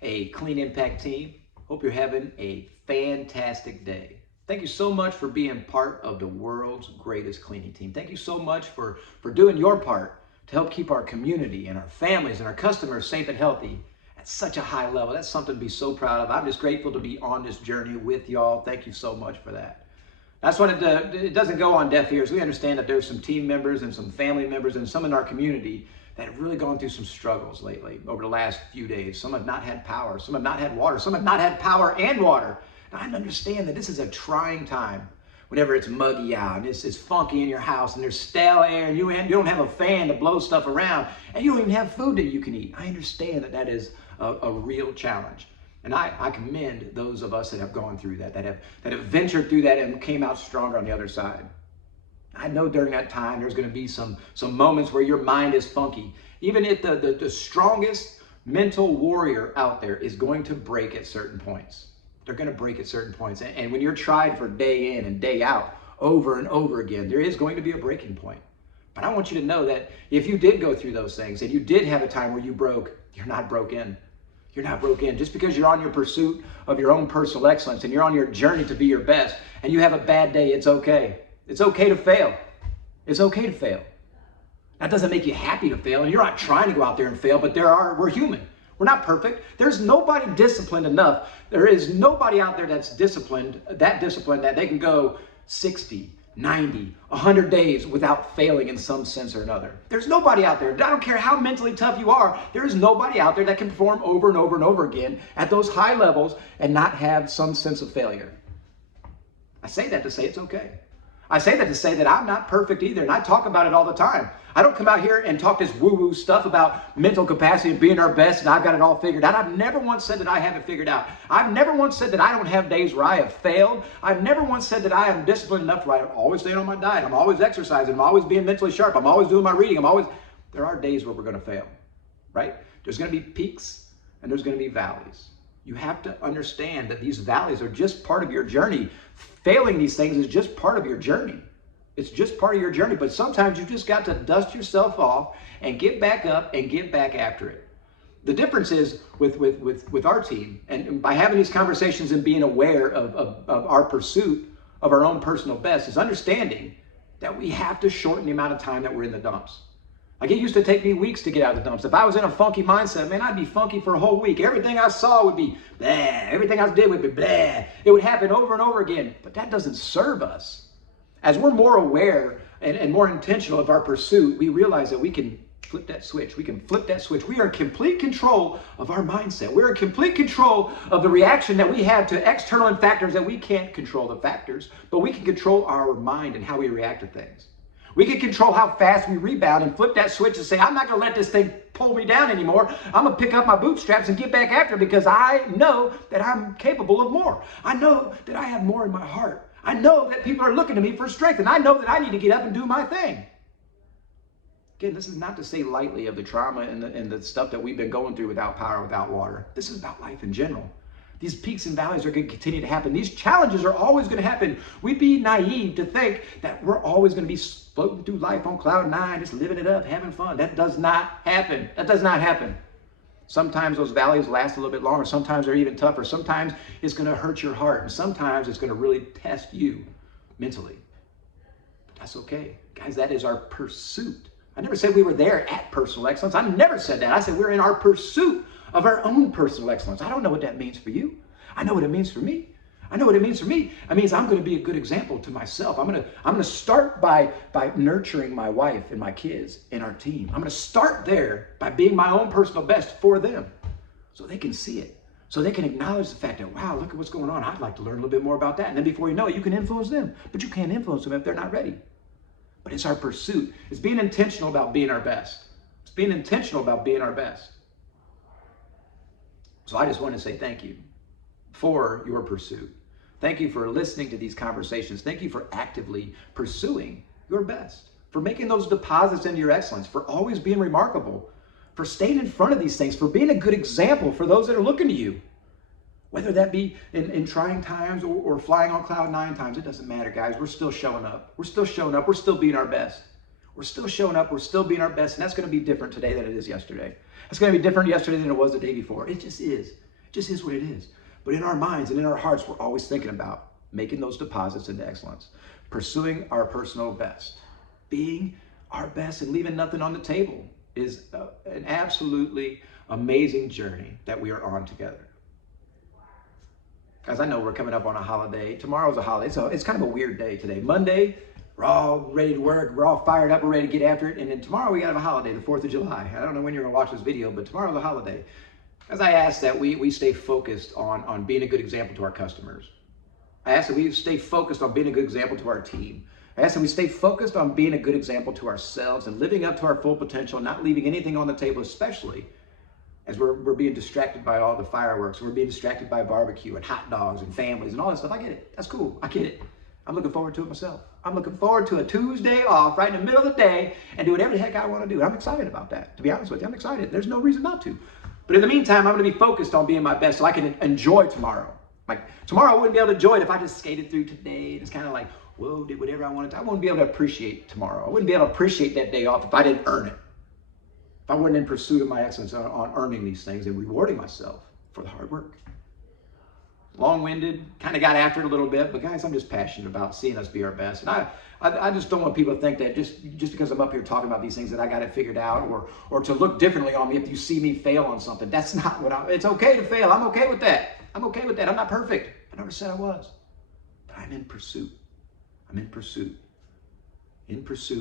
Hey, Clean Impact team. Hope you're having a fantastic day. Thank you so much for being part of the world's greatest cleaning team. Thank you so much for doing your part to help keep our community and our families and our customers safe and healthy at such a high level. That's something to be so proud of. I'm just grateful to be on this journey with y'all. Thank you so much for that. That's what it doesn't go on deaf ears. We understand that there's some team members and some family members and some in our community that have really gone through some struggles lately over the last few days. Some have not had power, some have not had water, some have not had power and water. Now, I understand that this is a trying time whenever it's muggy out and it's funky in your house and there's stale air and you don't have a fan to blow stuff around and you don't even have food that you can eat. I understand that that is a real challenge. And I commend those of us that have gone through that have ventured through that and came out stronger on the other side. I know during that time there's going to be some moments where your mind is funky. Even if the strongest mental warrior out there is going to break at certain points. They're going to break at certain points. And when you're tried for day in and day out, over and over again, there is going to be a breaking point. But I want you to know that if you did go through those things and you did have a time where you broke, you're not broken. You're not broken. Just because you're on your pursuit of your own personal excellence and you're on your journey to be your best and you have a bad day, it's okay. It's okay to fail. It's okay to fail. That doesn't make you happy to fail, and you're not trying to go out there and fail, but we're human. We're not perfect. There's nobody disciplined enough. There is nobody out there that's disciplined that they can go 60, 90, 100 days without failing in some sense or another. There's nobody out there. I don't care how mentally tough you are. There is nobody out there that can perform over and over and over again at those high levels and not have some sense of failure. I say that to say it's okay. I say that to say that I'm not perfect either, and I talk about it all the time. I don't come out here and talk this woo-woo stuff about mental capacity and being our best and I've got it all figured out. I've never once said that I have it figured out. I've never once said that I don't have days where I have failed. I've never once said that I am disciplined enough where I'm always staying on my diet. I'm always exercising. I'm always being mentally sharp. I'm always doing my reading. There are days where we're going to fail, right? There's going to be peaks and there's going to be valleys. You have to understand that these valleys are just part of your journey. Failing these things is just part of your journey. It's just part of your journey, but sometimes you just got to dust yourself off and get back up and get back after it. The difference is with our team, and by having these conversations and being aware of our pursuit of our own personal best, is understanding that we have to shorten the amount of time that we're in the dumps. Like, it used to take me weeks to get out of the dumps. If I was in a funky mindset, man, I'd be funky for a whole week. Everything I saw would be blah. Everything I did would be blah. It would happen over and over again. But that doesn't serve us. As we're more aware and more intentional of our pursuit, we realize that we can flip that switch. We can flip that switch. We are in complete control of our mindset. We're in complete control of the reaction that we have to external factors that we can't control the factors, but we can control our mind and how we react to things. We can control how fast we rebound and flip that switch and say, I'm not going to let this thing pull me down anymore. I'm going to pick up my bootstraps and get back after it because I know that I'm capable of more. I know that I have more in my heart. I know that people are looking to me for strength, and I know that I need to get up and do my thing. Again, this is not to say lightly of the trauma and the stuff that we've been going through without power, without water. This is about life in general. These peaks and valleys are going to continue to happen. These challenges are always going to happen. We'd be naive to think that we're always going to be floating through life on cloud nine, just living it up, having fun. That does not happen. That does not happen. Sometimes those valleys last a little bit longer. Sometimes they're even tougher. Sometimes it's going to hurt your heart. And sometimes it's going to really test you mentally. But that's okay. Guys, that is our pursuit. I never said we were there at personal excellence. I never said that. I said we're in our pursuit of our own personal excellence. I don't know what that means for you. I know what it means for me. I know what it means for me. It means I'm going to be a good example to myself. I'm going to start by nurturing my wife and my kids and our team. I'm going to start there by being my own personal best for them so they can see it. So they can acknowledge the fact that, wow, look at what's going on. I'd like to learn a little bit more about that. And then before you know it, you can influence them. But you can't influence them if they're not ready. But it's our pursuit. It's being intentional about being our best. It's being intentional about being our best. So I just want to say thank you for your pursuit. Thank you for listening to these conversations. Thank you for actively pursuing your best, for making those deposits into your excellence, for always being remarkable, for staying in front of these things, for being a good example for those that are looking to you. Whether that be in trying times or flying on cloud nine times, it doesn't matter, guys. We're still showing up. We're still showing up. We're still being our best. We're still showing up. We're still being our best. And that's going to be different today than it is yesterday. It's going to be different yesterday than it was the day before. It just is. It just is what it is. But in our minds and in our hearts, we're always thinking about making those deposits into excellence, pursuing our personal best, being our best and leaving nothing on the table is an absolutely amazing journey that we are on together. Guys, I know we're coming up on a holiday. Tomorrow's a holiday, so it's kind of a weird day today. Monday, we're all ready to work. We're all fired up. We're ready to get after it. And then tomorrow we got a holiday, the 4th of July. I don't know when you're going to watch this video, but tomorrow's a holiday. As I ask that we stay focused on being a good example to our customers. I ask that we stay focused on being a good example to our team. I ask that we stay focused on being a good example to ourselves and living up to our full potential, not leaving anything on the table, especially as we're being distracted by all the fireworks. We're being distracted by barbecue and hot dogs and families and all that stuff. I get it. That's cool. I get it. I'm looking forward to it myself. I'm looking forward to a Tuesday off right in the middle of the day and do whatever the heck I want to do. I'm excited about that. To be honest with you, I'm excited. There's no reason not to. But in the meantime, I'm going to be focused on being my best so I can enjoy tomorrow. Like tomorrow, I wouldn't be able to enjoy it if I just skated through today. It's kind of like, whoa, did whatever I wanted to. I wouldn't be able to appreciate tomorrow. I wouldn't be able to appreciate that day off if I didn't earn it. If I wasn't in pursuit of my excellence on earning these things and rewarding myself for the hard work. Long-winded, kind of got after it a little bit, but guys, I'm just passionate about seeing us be our best. And I just don't want people to think that just because I'm up here talking about these things that I got it figured out or to look differently on me if you see me fail on something. That's not what it's okay to fail. I'm okay with that. I'm okay with that. I'm not perfect. I never said I was. But I'm in pursuit. I'm in pursuit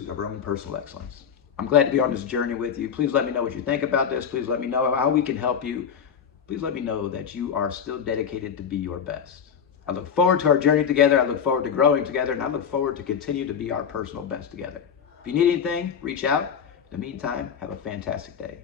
of our own personal excellence. I'm glad to be on this journey with you. Please let me know what you think about this. Please let me know how we can help you. Please let me know that you are still dedicated to be your best. I look forward to our journey together. I look forward to growing together, and I look forward to continue to be our personal best together. If you need anything, reach out. In the meantime, have a fantastic day.